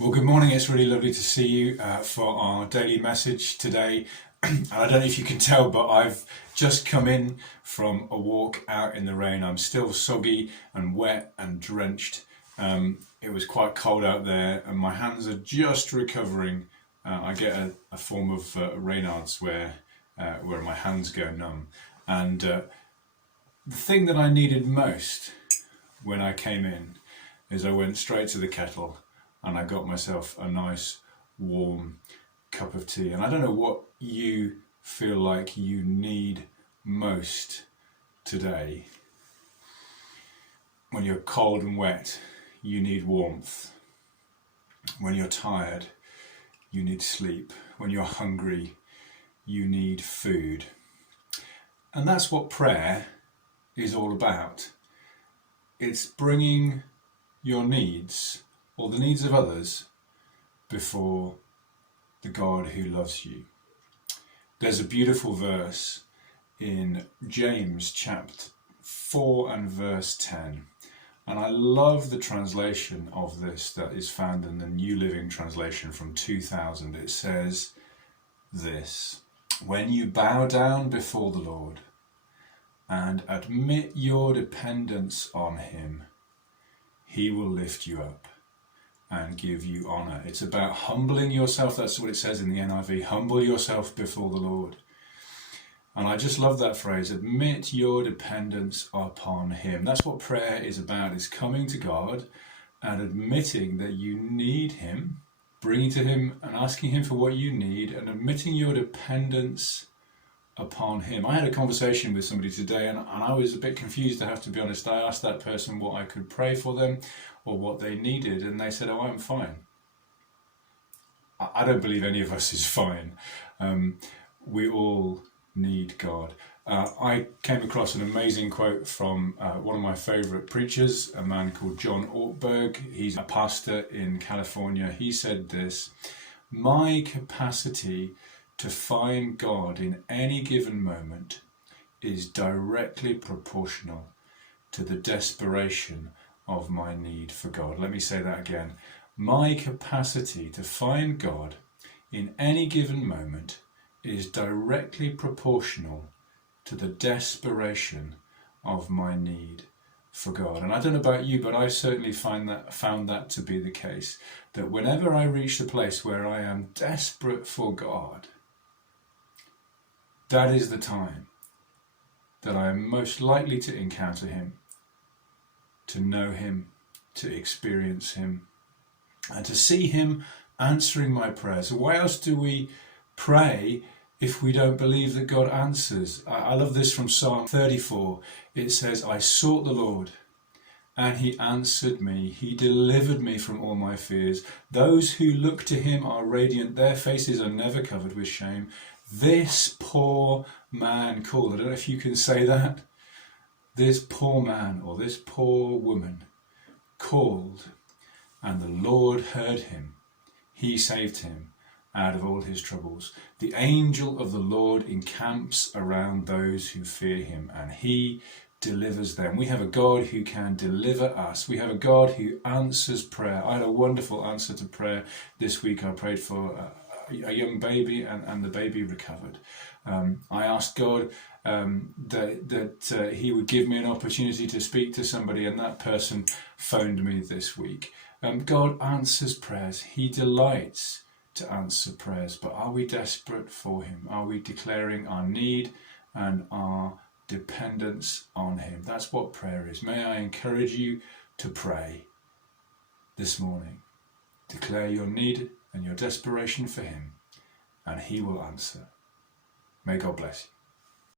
Well, good morning. It's really lovely to see you for our daily message today. And I don't know if you can tell, but I've just come in from a walk out in the rain. I'm still soggy and wet and drenched. It was quite cold out there, and my hands are just recovering. I get a form of Raynaud's where my hands go numb. And the thing that I needed most when I came in is I went straight to the kettle and I got myself a nice warm cup of tea. And I don't know what you feel like you need most today. When you're cold and wet, you need warmth. When you're tired, you need sleep. When you're hungry, you need food. And that's what prayer is all about. It's bringing your needs or the needs of others before the God who loves you. There's a beautiful verse in James chapter 4 and verse 10. And I love the translation of this that is found in the New Living Translation from 2000. It says this: when you bow down before the Lord and admit your dependence on Him, He will lift you up and give you honour. It's about humbling yourself. That's what it says in the NIV. Humble yourself before the Lord. And I just love that phrase. Admit your dependence upon Him. That's what prayer is about. It's coming to God and admitting that you need Him, bringing to Him and asking Him for what you need, and admitting your dependence upon Him. I had a conversation with somebody today, and I was a bit confused, I have to be honest. I asked that person what I could pray for them or what they needed, and they said, "Oh, I'm fine." I don't believe any of us is fine. We all need God. I came across an amazing quote from one of my favourite preachers, a man called John Ortberg. He's a pastor in California. He said this: "My capacity to find God in any given moment is directly proportional to the desperation of my need for God." Let me say that again. My capacity to find God in any given moment is directly proportional to the desperation of my need for God. And I don't know about you, but I certainly found that to be the case. That whenever I reach the place where I am desperate for God, that is the time that I am most likely to encounter Him, to know Him, to experience Him, and to see Him answering my prayers. So why else do we pray if we don't believe that God answers? I love this from Psalm 34. It says, "I sought the Lord, and He answered me. He delivered me from all my fears. Those who look to Him are radiant. Their faces are never covered with shame. This poor man called." I don't know if you can say that. This poor man or this poor woman called, and the Lord heard him. He saved him out of all his troubles. The angel of the Lord encamps around those who fear Him, and He delivers them. We have a God who can deliver us. We have a God who answers prayer. I had a wonderful answer to prayer this week. I prayed for a young baby, and the baby recovered. I asked God that He would give me an opportunity to speak to somebody, and that person phoned me this week. God answers prayers. He delights to answer prayers, but are we desperate for Him? Are we declaring our need and our dependence on Him? That's what prayer is. May I encourage you to pray this morning. Declare your need and your desperation for Him, and He will answer. May God bless you.